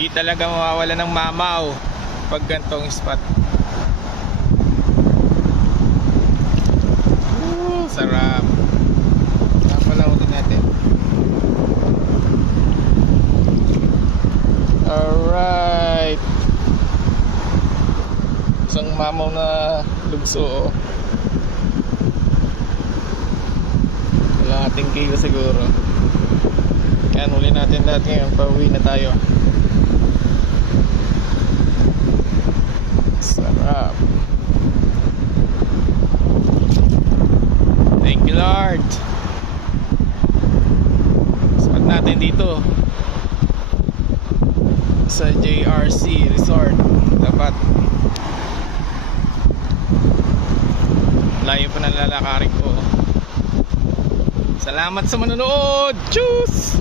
Hindi talaga mawawala ng mamaw pag gantong spot. Sarap. Napalawin natin. Alright. Isang mamaw na lugso. Kalahating kilo siguro. Yan, huli natin lahat ngayon. Pauwi na tayo. Sarap. Thank you, Lord. Spot natin dito sa JRC Resort. Dapat layo pa na lalakarin ko. Salamat sa manonood. Tschüss.